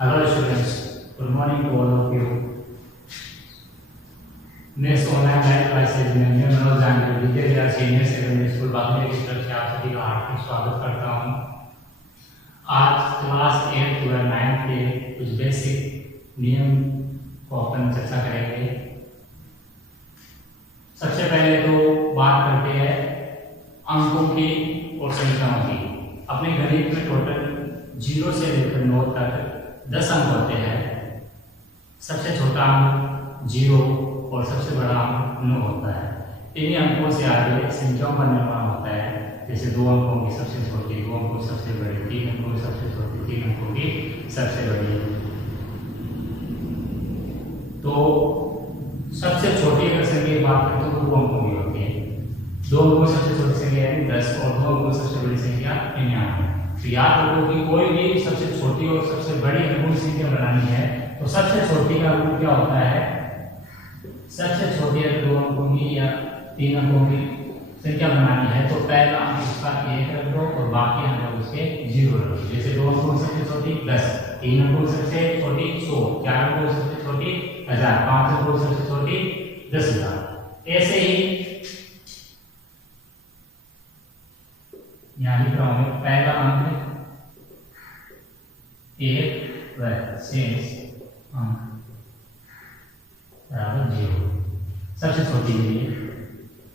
Hello students, good morning to all of you. Next online live classes में मैं मनोज जानकर विद्यालय सीनियर सेकेंडरी स्कूल बागले की तरफ से आप सभी का हार्दिक स्वागत करता हूँ। आज क्लास 8 और 9 के कुछ बेसिक नियम को अपन चर्चा करेंगे। सबसे पहले तो बात करते हैं अंकों की और संख्याओं की। अपने गणित में टोटल 0 से लेकर 9 तक 10 अंक होते हैं। सबसे छोटा अंक 0 और सबसे बड़ा अंक 9 होता है। इन्हीं अंकों से आगे संख्याओं का निर्माण होता है, जैसे 2 अंकों की सबसे छोटी, 2 अंकों की सबसे बड़ी, 3 अंकों की सबसे छोटी, 3 अंकों की सबसे बड़ी। तो सबसे छोटी अगर संख्या की बात करें तो 2 अंकों की होती है। 2 अंकों की सबसे छोटी संख्या है 10 और 2 अंकों की सबसे बड़ी संख्या 99। तो याद रखो कि कोई भी सबसे छोटी और सबसे बड़ी अंकों की संख्या बनानी है तो सबसे छोटी का रूप क्या होता है? सबसे छोटी अगर 2 अंकों की या 3 अंकों की संख्या बनानी है तो पहला अंक उसका 1 रख दो और बाकी अंक उसके 0 रख दो। जैसे 2 अंकों की सबसे छोटी 10, 3 अंकों की सबसे छोटी 100, 4 अंकों की सबसे छोटी 1000, 5 अंकों की सबसे छोटी 10,000। ऐसे ही यहाँ लिख रहा हूँ पहला अंक 1 व शेष अंक बराबर 0, सबसे छोटी के लिए।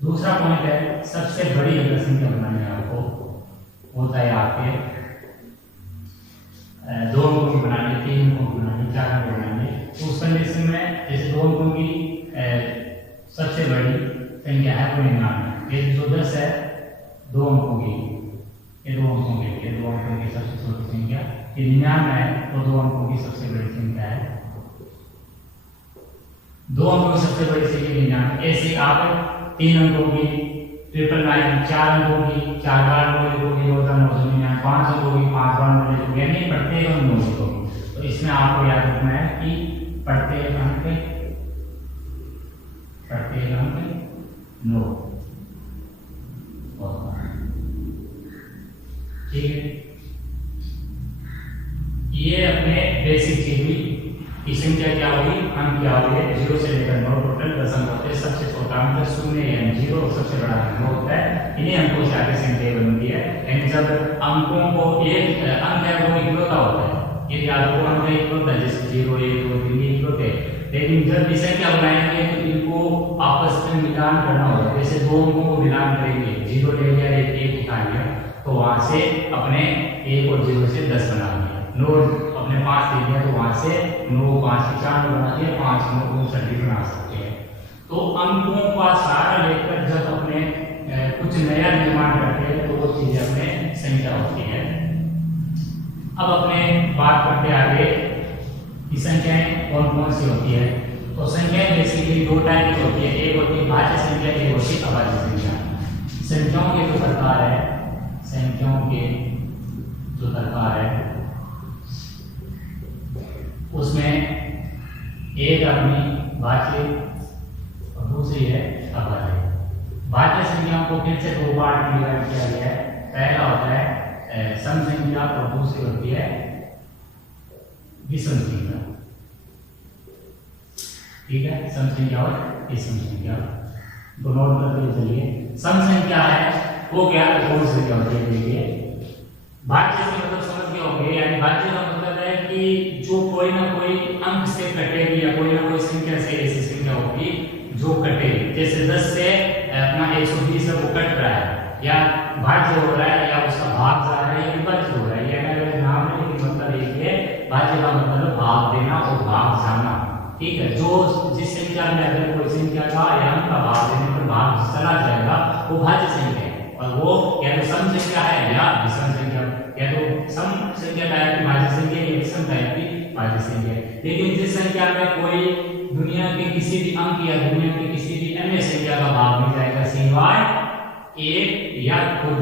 दूसरा पॉइंट है सबसे बड़ी अगर संख्या बनानी है आपको, होता है आपके 2 अंकों की बनानी, 3 अंकों की बनानी, 4 अंकों की बनानी। तो उस कंडीशन में जैसे 2 अंकों की सबसे बड़ी संख्या है 99, ये जो 10 है 2 अंकों की, ये 2 अंकों के लिए 2 अंकों की सबसे छोटी संख्या, ये 99 है तो 2 अंकों की सबसे बड़ी संख्या है 2 अंकों की सबसे बड़ी संख्या 99। ऐसे आप 3 अंकों की 999, 4 अंकों की 4 बार 9 की 999, 5 अंकों की 5 बार 9 यानी प्रत्येक अंक 9 लिखोगे। तो इसमें आपको याद रखना है कि प्रत्येक अंक 9 ठीक है। ये अपने बेसिक चीज हुई कि संख्या क्या होगी, अंक क्या होंगे। 0 से लेकर 9 टोटल 10 अंक होते हैं। सबसे छोटा अंक 0 यानी 0 और सबसे बड़ा अंक 9 होता है। इन्हीं अंकों से आगे संख्या बनती है। यानी जब अंकों को एक अंक है वो इकलौता होता है, यदि आपको अंक इकलौता है जैसे 0, 1, 2, 3 इकलौते, लेकिन जब भी संख्या बनाएंगे तो इनको आपस में मिलान करना होगा। जैसे 2 अंकों को मिलान करेंगे, 0 ले लिया, 1 उठा लिया, तो वहां से अपने 1 और 0 से 10 बना लिया। 9 अपने 5 ले लिया तो वहां से 9 5 की 4 बना दिया, 5 9 59 बना सकते हैं। तो अंकों का सारा लेकर जब अपने कुछ नया निर्माण करते हैं तो वो चीजें अपने संख्या होती है। अब अपने बात करते आगे कि संख्याएं कौन कौन सी होती है। तो संख्याएं बेसिकली 2 टाइप की होती है, एक होती है भाज्य संख्या, एक होती है अभाज्य संख्या। संख्याओं के जो प्रकार है, संख्याओं के जो प्रकार है उसमें एक अपनी भाज्य और दूसरी है अभाज्य। भाज्य संख्याओं को फिर से 2 पार्ट में डिवाइड किया गया है। पहला होता है सम संख्या और दूसरी होती है विषम संख्या। ठीक है, सम संख्या और विषम संख्या को नोट करते चलिए। सम संख्या है वो क्या कौन संख्या होती है? देखिए भाज्य से मतलब समझ गए होंगे, यानी भाज्य का मतलब है कि जो कोई ना कोई अंक से कटेगी या कोई ना कोई संख्या से ऐसी संख्या होगी जो कटेगी। जैसे 10 से अपना 120 है वो कट रहा है, या भाज्य हो रहा है, या उसका भाग जा रहा है, या विभाज्य हो रहा है। ये अलग नाम है लेकिन मतलब एक है। भाज्य का मतलब भाग देना और भाग जाना। ठीक है, जो जिस संख्या में अगर कोई संख्या का या अंक का भाग देने पर भाग चला जाएगा वो भाज्य संख्या है। और वो या तो सम संख्या है या विषम संख्या, या तो सम संख्या टाइप की भाज्य संख्या या विषम टाइप की भाज्य संख्या। लेकिन जिस संख्या में कोई दुनिया के किसी भी अंक या दुनिया के किसी भी अन्य संख्या का भाग नहीं जाएगा सिवाय 1 या खुद,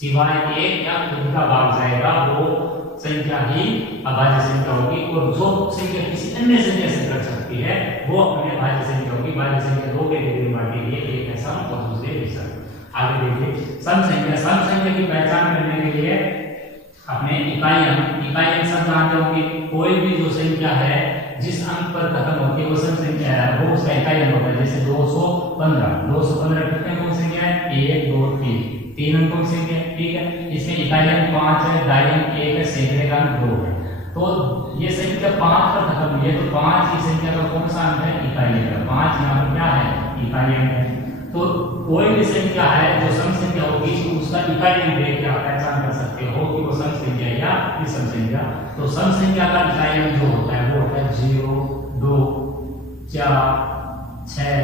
सिवाय 1 या खुद का भाग जाएगा, वो संख्या ही अभाज्य संख्या होगी। और जो संख्या किसी अन्य संख्या से कट सकती है वो अपने भाज्य संख्या होगी। भाज्य संख्या 2 कैटेगरी में बांटी गई है, एक है सम और दूसरे विषम। आगे देखिए सम संख्या। सम संख्या की पहचान करने के लिए अपने इकाई सब जानते होंगे। कोई भी जो संख्या है जिस अंक पर खत्म होती है वो सम संख्या है, वो उसका इकाई अंक होता है। जैसे 215 कितने अंकों की संख्या है? 1 2 3 तीन अंकों की संख्या है, ठीक है। इसमें इकाई अंक 5 है, दाई अंक 1 है, सैकड़े का अंक 2 है। तो ये संख्या 5 पर खत्म हुई है, तो 5 की संख्या का कौन सा अंक है? इकाई अंक है। 5 यहाँ पर क्या है? इकाई अंक है। तो कोई भी संख्या है जो सम संख्या होगी तो उसका इकाई अंक देख के आप पहचान कर सकते हो कि वो सम संख्या या विषम संख्या। तो सम संख्या का इकाई अंक जो होता है वो होता है 0 2 4 6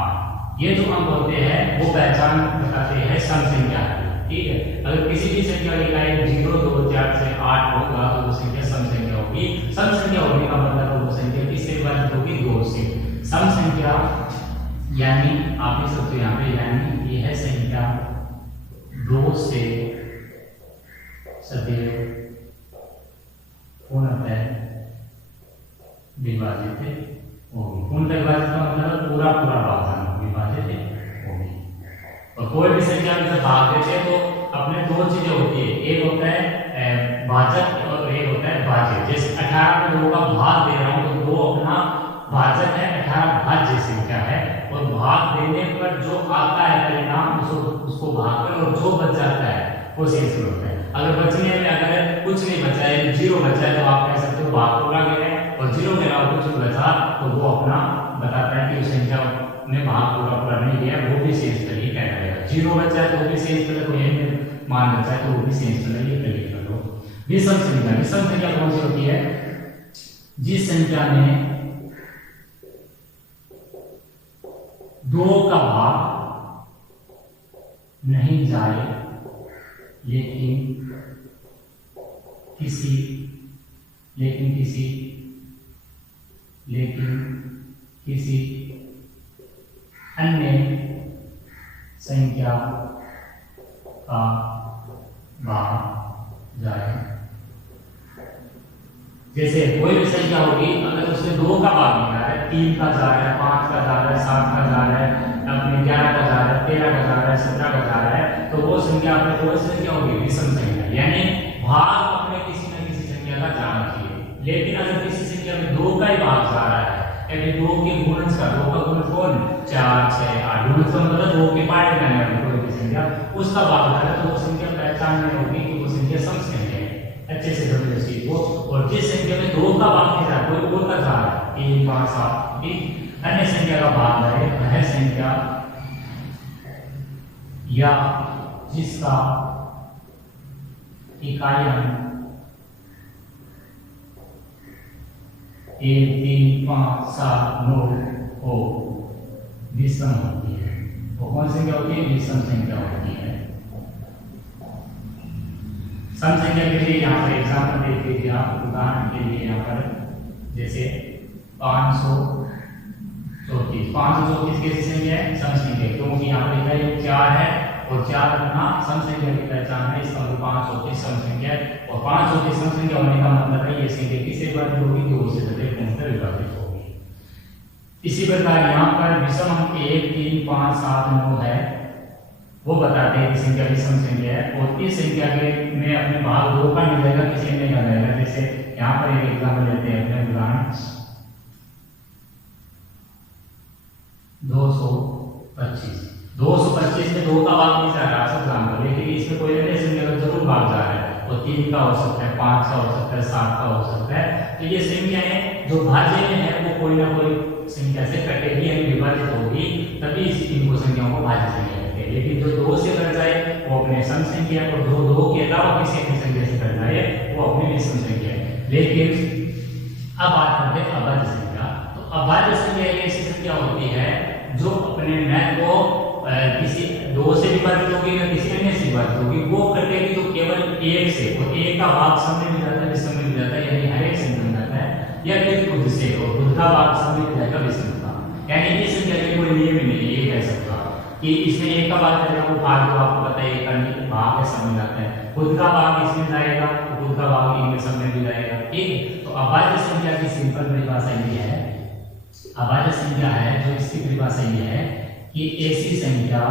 8। ये जो अंक होते हैं वो पहचान बताते हैं सम संख्या की, ठीक है। अगर किसी भी संख्या का इकाई 0 2 4 6 8 होगा तो वो संख्या सम संख्या होगी। सम संख्या होने का मतलब वो संख्या किससे विभाजित होगी? 2 से। सम संख्या यानी आप लिख सकते हो यहाँ पे, यानी यह संख्या 2 से सदैव पूर्णतः विभाजित होगी। पूर्णतः विभाजित का मतलब पूरा भाग विभाजित होगी। और कोई भी संख्या में जब भाग देते हैं तो अपने दो चीजें होती है, एक होता है भाजक और एक होता है भाज्य। जैसे 18 में 2 का भाग दे रहा हूँ तो 2 अपना भाजक है, 18 भाज्य संख्या है। और भाग देने पर जो आता है परिणाम उसको भाग कर और जो बच जाता है वो शेष होता है। अगर बचने में अगर कुछ नहीं बचा है, 0 बचा है, तो आप कह सकते हो भाग पूरा गया है। और 0 के अलावा कुछ बचा तो वो अपना बताता है कि उस संख्या ने भाग पूरा नहीं किया, वो भी शेष कर ही कहलाएगा। 0 बचा है तो वो भी शेष कर, तो यही मान बचा है तो वो भी शेष कर, ये कलिए कर लो। विषम संख्या कौन सी होती है? जिस संख्या में 2 का भाग नहीं जाए लेकिन किसी अन्य संख्या का भाग जाए। जैसे कोई भी संख्या होगी, अगर उससे 2 का भाग नहीं जा रहा है, 3 का जा रहा है, 5 का जा रहा है, 7 का जा रहा है, अपने 11 का जा रहा है, 13 का जा रहा है, 17 का जा रहा है, तो वो संख्या अपने कोई संख्या होगी विषम संख्या, यानी भाग अपने किसी न किसी संख्या का जाना चाहिए। लेकिन अगर किसी संख्या में 2 का ही भाग जा रहा है, यानी 2 के गुणज का, 2 का गुणनफल 4 6 8, गुणज का मतलब 2 के पार्ट करने वाली कोई भी संख्या उसका भाग जा रहा है, तो वो संख्या पहचान में होगी कि वो संख्या सम संख्या है। अच्छे से समझ लीजिए वो। और जिस संख्या में 2 का भाग नहीं जा रहा, कोई और का जा रहा है, 3 5 7, ठीक, अन्य संख्या का भाग जाए, वह संख्या या जिसका इकाई अंक 1 3 5 7 9 हो विषम होती है। वो कौन संख्या होती है? विषम संख्या होती है। सम संख्या के लिए यहाँ पर एग्जाम्पल देख लीजिए आप, उदाहरण के लिए यहाँ पर जैसे 534 कैसी संख्या है? सम संख्या, क्योंकि यहाँ पर लिखा है 4 है और 4 अपना सम संख्या की पहचान है, इसका मतलब 534 सम संख्या है। और 534 सम संख्या होने का मतलब है ये संख्या किससे विभाजित होगी? 2 से सदैव पूर्णतः विभाजित होगी। इसी प्रकार यहाँ पर विषम अंक 1 3 5 7 9 है, वो बताते हैं कि संख्या विषम संख्या है। और इस संख्या के में अपने भाग 2 का मिलेगा, किसी में का जाएगा। जैसे यहाँ पर एक एग्जाम्पल लेते हैं अपने उदाहरण 225 में 2 का भाग नहीं जा रहा सब जानते, लेकिन इसमें कोई अन्य संख्या का जरूर भाग जा रहा है। और 3 का हो सकता है, 5 का हो सकता है, 7 का हो सकता है। तो ये संख्याएं जो भाज्य में है वो कोई ना कोई संख्या से कटेगी यानी विभाजित होगी, तभी इनको संख्याओं को भाज्य संख्या कहते हैं। लेकिन जो 2 से कट जाए वो अपने सम संख्या, और जो 2 के अलावा किसी अन्य संख्या से कट जाए वो अपनी विषम संख्या है। लेकिन अब बात करते हैं अभाज्य संख्या। तो अभाज्य संख्या एक ऐसी संख्या होती है जो अपने न को किसी 2 से विभाजित होगी या किसी अन्य से विभाजित होगी, वो कटेगी तो केवल 1 से, और 1 का भाग सम में मिल जाता है, विषम में मिल जाता है, यानी हर एक संख्या में जाता है, या फिर खुद से, और खुद का भाग सम में मिल जाएगा विषम का। यानी इस संख्या के कोई नियम नहीं है, ये कह सकता कि इसमें 1 का भाग जाएगा, वो भाग जो आपको पता है 1 का भाग है सम में जाता है, खुद का भाग इसमें जाएगा तो खुद का भाग इनमें सम में भी जाएगा, ठीक। तो अभाज्य संख्या की सिंपल परिभाषा ये है, अभाज्य संख्या है जो इसकी परिभाषा ये है कि ऐसी संख्या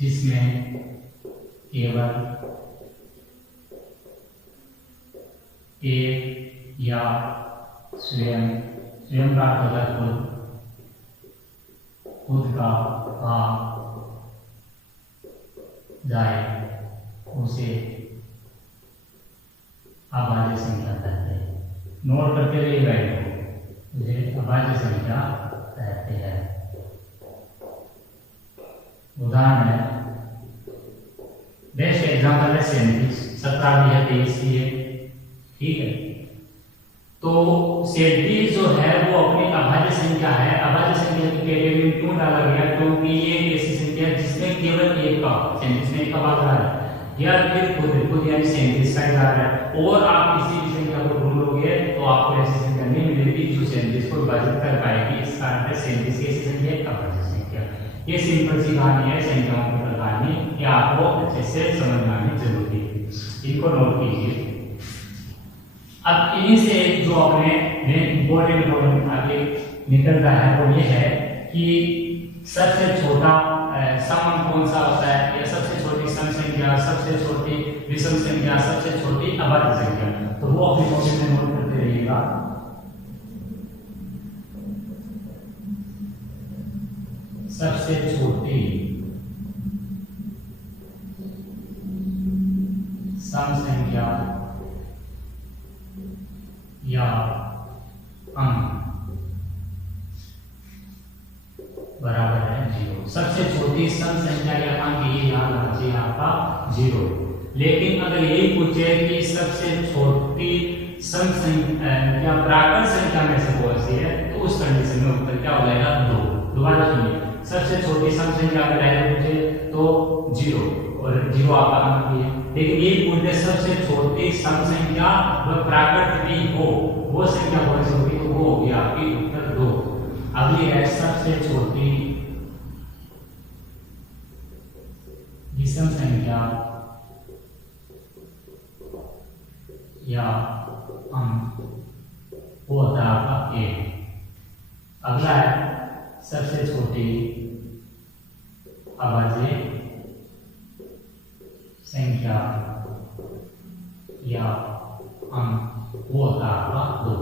जिसमें केवल एक या स्वयं का अर्थ खुद का भाग जाए उसे अभाज्य संख्या कहते हैं। नोट करते हुए वैल्यू मुझे अभाज्य संख्या कहते हैं। उदाहरण है, बेस्ट एग्जाम्पल है 17 भी है, 23 भी है, ठीक है। तो 37 जो है वो अपनी अभाज्य संख्या है। अभाज्य संख्या की कैटेगरी में क्यों डाला गया? क्योंकि ये एक ऐसी संख्या है जिसमें केवल एक का 37 में एक का भाग आ रहा है, या फिर खुद यानी 37 का आ रहा है। और आप किसी भी संख्या को ढूंढोगे तो आपको ऐसी संख्या नहीं मिलेगी जो 37 को विभाजित कर पाएगी। इसका अर्थ है 37 की ऐसी संख्या एक अभाज्य संख्या। ये सिंपल सी कहानी है संख्याओं की कहानी, ये आपको अच्छे से समझना जरूरी है, इनको नोट कीजिए। अब इन्हीं से जो अपने मेन इंपॉर्टेंट प्रॉब्लम आगे निकल रहा है वो ये है कि सबसे छोटा सम कौन सा होता है, या सबसे छोटी सम संख्या, सबसे छोटी विषम संख्या, सबसे छोटी अभाज्य संख्या। तो वो अपनी कॉपी में नोट करते रहिएगा। सबसे छोटी सम संख्या या अंक बराबर है 0। सबसे छोटी सम संख्या या अंक ये याद रखना चाहिए आपका 0। लेकिन अगर यही पूछे कि सबसे छोटी सम संख्या प्राकृत संख्या में से कौन सी है, तो उस कंडीशन में उत्तर क्या हो जाएगा? 2। दोबारा सुनिए, सबसे छोटी सम संख्या अगर डायरेक्ट पूछे तो 0, और 0 आपका अंक भी है। लेकिन ये पूछे सबसे छोटी सम संख्या व प्राकृत भी हो, वो संख्या कौन सी होगी? तो वो होगी आपकी उत्तर 2। अगली है सबसे छोटी विषम संख्या या अंक, वो होता है आपका 1। अगला है सबसे छोटी अभाज्य संख्या या अंक, वो होता है आपका 2।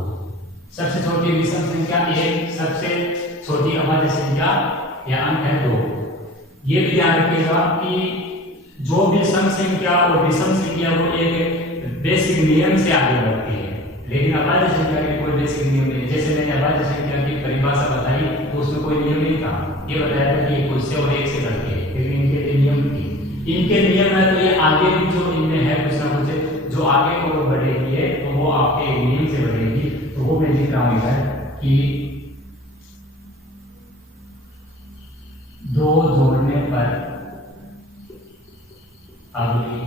सबसे छोटी विषम संख्या 1, सबसे छोटी अभाज्य संख्या या अंक है 2। ये भी ध्यान रखिएगा कि जो भी सम संख्या और विषम संख्या वो एक बेसिक नियम से आगे बढ़ती है, लेकिन अभाज्य संख्या के कोई बेसिक नियम नहीं। जैसे मैंने अभाज्य संख्या की परिभाषा बताई तो उसमें कोई नियम नहीं था, ये बताया था कि खुद से और एक से बढ़ती है, लेकिन इनके नियम थी। इनके नियम है तो ये आगे भी जो इनमें है कुछ ना कुछ जो आगे को बढ़ेगी है तो वो आपके नियम से बढ़ेगी। तो वो मैं लिख रहा हूँ इधर कि 2 जोड़ने पर अगली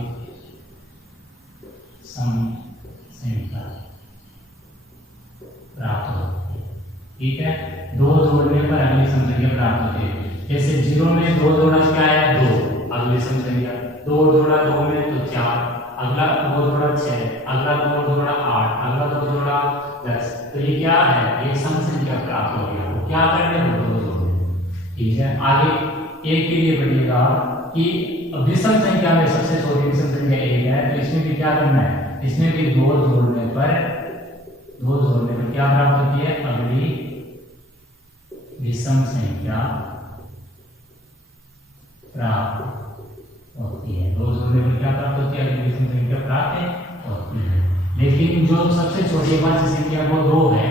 सम संख्या प्राप्त होती है। ठीक है, 2 जोड़ने पर अगली सम संख्या प्राप्त होती है। जैसे 0 में 2 जोड़ा क्या आया? 2, अगली सम संख्या। 2 जोड़ा 2 में तो 4, अगला 2 जोड़ा 6, अगला 2 जोड़ा 8, अगला 2 जोड़ा 10। तो ये क्या है? ये सम संख्या प्राप्त हो गया। तो क्या करने हैं? 2 जोड़ने। ठीक है, आगे एक के लिए बढ़िएगा कि विषम संख्या में सबसे छोटी विषम संख्या 1 है, तो इसमें भी क्या करना है? इसमें भी 2 जोड़ने पर क्या प्राप्त होती है? अगली विषम संख्या प्राप्त होती है। 2 जोड़ने पर क्या प्राप्त होती है? अगली विषम संख्या प्राप्त होती है। लेकिन जो सबसे छोटी अभाज्य संख्या वो 2 है।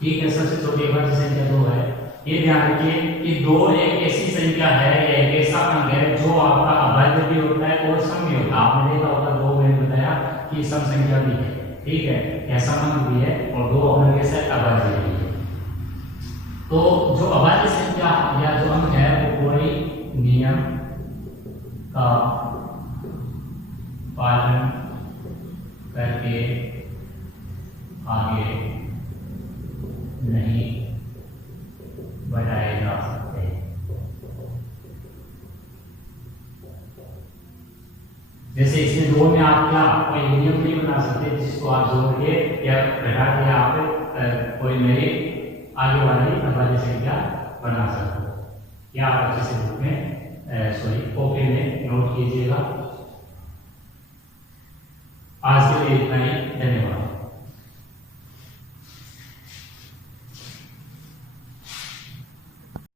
ठीक है, सबसे छोटी अभाज्य संख्या 2 है। ये ध्यान रखिए कि 2 एक ऐसी संख्या है या एक ऐसा अंक है जो आपका अभाज्य भी होता है और सम भी होता है। आपने देखा होगा 2 मैंने बताया कि सम संख्या भी है, ठीक है, ऐसा अंक भी है, और 2 अपने कैसे अभाज्य भी है। तो जो अभाज्य संख्या या जो अंक है वो कोई नियम का पालन करके आगे नहीं बढ़ाए जा सकते। जैसे इसमें 2 में आप क्या कोई नियम नहीं बना सकते जिसको आप जोड़ के या घटा के आप कोई नई आगे वाली अभाज्य संख्या बना सकते हो। या आप अच्छे से बुक में कॉपी में नोट कीजिएगा। आज के लिए इतना ही, धन्यवाद।